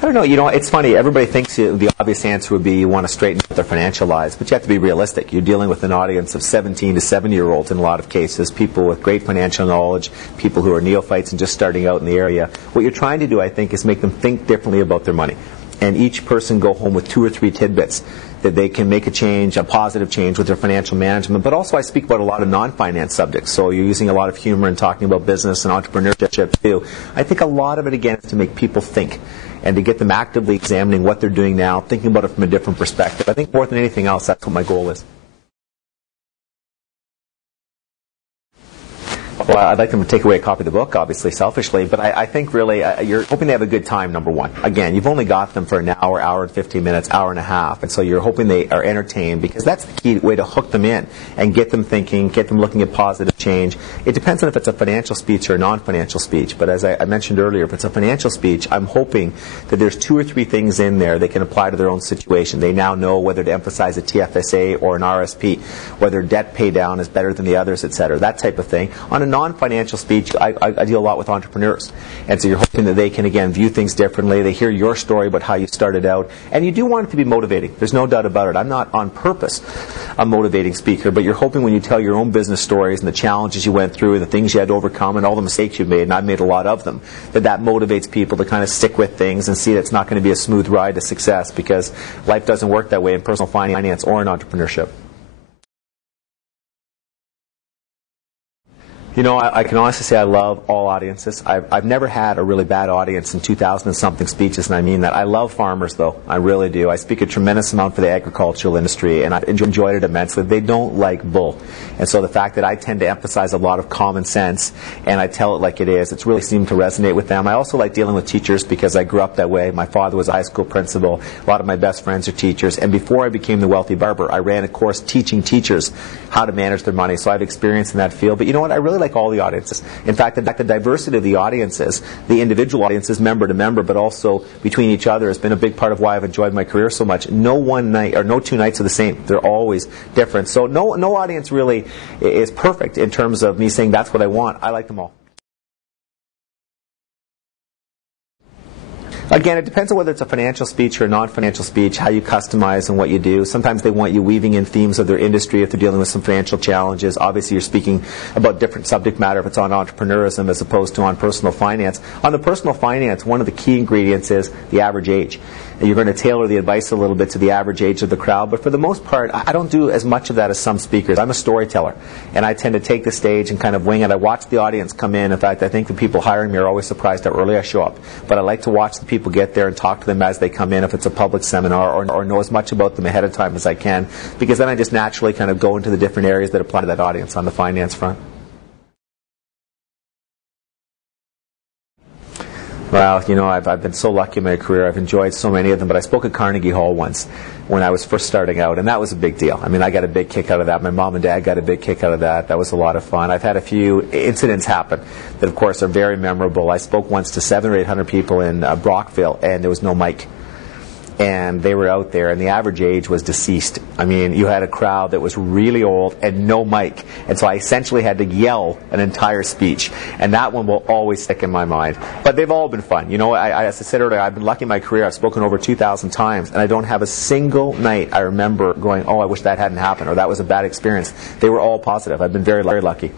I don't know. You know, it's funny. Everybody thinks the obvious answer would be you want to straighten up their financial lives, but you have to be realistic. You're dealing with an audience of 17 to 70-year-olds in a lot of cases, people with great financial knowledge, people who are neophytes and just starting out in the area. What you're trying to do, I think, is make them think differently about their money. And each person go home with 2 or 3 tidbits that they can make a change, a positive change with their financial management. But also I speak about a lot of non-finance subjects. So you're using a lot of humor and talking about business and entrepreneurship too. I think a lot of it, again, is to make people think and to get them actively examining what they're doing now, thinking about it from a different perspective. I think more than anything else, that's what my goal is. Well, I'd like them to take away a copy of the book, obviously, selfishly, but I think really you're hoping they have a good time, number one. Again, you've only got them for an hour, hour and 15 minutes, hour and a half, and so you're hoping they are entertained, because that's the key way to hook them in and get them thinking, get them looking at positive change. It depends on if it's a financial speech or a non-financial speech, but as I mentioned earlier, if it's a financial speech, I'm hoping that there's 2 or 3 things in there they can apply to their own situation. They now know whether to emphasize a TFSA or an RSP, whether debt pay down is better than the others, etc., that type of thing. On a non-financial speech, I deal a lot with entrepreneurs. And so you're hoping that they can, again, view things differently. They hear your story about how you started out. And you do want it to be motivating. There's no doubt about it. I'm not on purpose a motivating speaker, but you're hoping when you tell your own business stories and the challenges you went through, the things you had to overcome, and all the mistakes you've made, and I've made a lot of them, that motivates people to kind of stick with things and see that it's not going to be a smooth ride to success, because life doesn't work that way in personal finance or in entrepreneurship. You know, I can honestly say I love all audiences. I've never had a really bad audience in 2,000 and something speeches, and I mean that. I love farmers, though. I really do. I speak a tremendous amount for the agricultural industry, and I've enjoyed it immensely. They don't like bull. And so the fact that I tend to emphasize a lot of common sense, and I tell it like it is, it's really seemed to resonate with them. I also like dealing with teachers because I grew up that way. My father was a high school principal. A lot of my best friends are teachers. And before I became the Wealthy Barber, I ran a course teaching teachers how to manage their money. So I have experience in that field. But you know what? I really like all the audiences. In fact, the diversity of the audiences, the individual audiences, member to member, but also between each other, has been a big part of why I've enjoyed my career so much. No one night or no 2 nights are the same. They're always different. So no audience really is perfect in terms of me saying that's what I want. I like them all. Again, it depends on whether it's a financial speech or a non-financial speech, how you customize and what you do. Sometimes they want you weaving in themes of their industry if they're dealing with some financial challenges. Obviously, you're speaking about different subject matter if it's on entrepreneurism as opposed to on personal finance. On the personal finance, one of the key ingredients is the average age. And you're going to tailor the advice a little bit to the average age of the crowd. But for the most part, I don't do as much of that as some speakers. I'm a storyteller, and I tend to take the stage and kind of wing it. I watch the audience come in. In fact, I think the people hiring me are always surprised how early I show up. But I like to watch the people get there and talk to them as they come in if it's a public seminar, or know as much about them ahead of time as I can, because then I just naturally kind of go into the different areas that apply to that audience on the finance front. Well, you know, I've been so lucky in my career. I've enjoyed so many of them, but I spoke at Carnegie Hall once when I was first starting out, and that was a big deal. I mean, I got a big kick out of that. My mom and dad got a big kick out of that. That was a lot of fun. I've had a few incidents happen that, of course, are very memorable. I spoke once to 700 or 800 people in Brockville, and there was no mic. And they were out there, and the average age was deceased. I mean, you had a crowd that was really old and no mic. And so I essentially had to yell an entire speech. And that one will always stick in my mind. But they've all been fun. You know, as I said earlier, I've been lucky in my career. I've spoken over 2,000 times, and I don't have a single night I remember going, oh, I wish that hadn't happened, or that was a bad experience. They were all positive. I've been very, very lucky.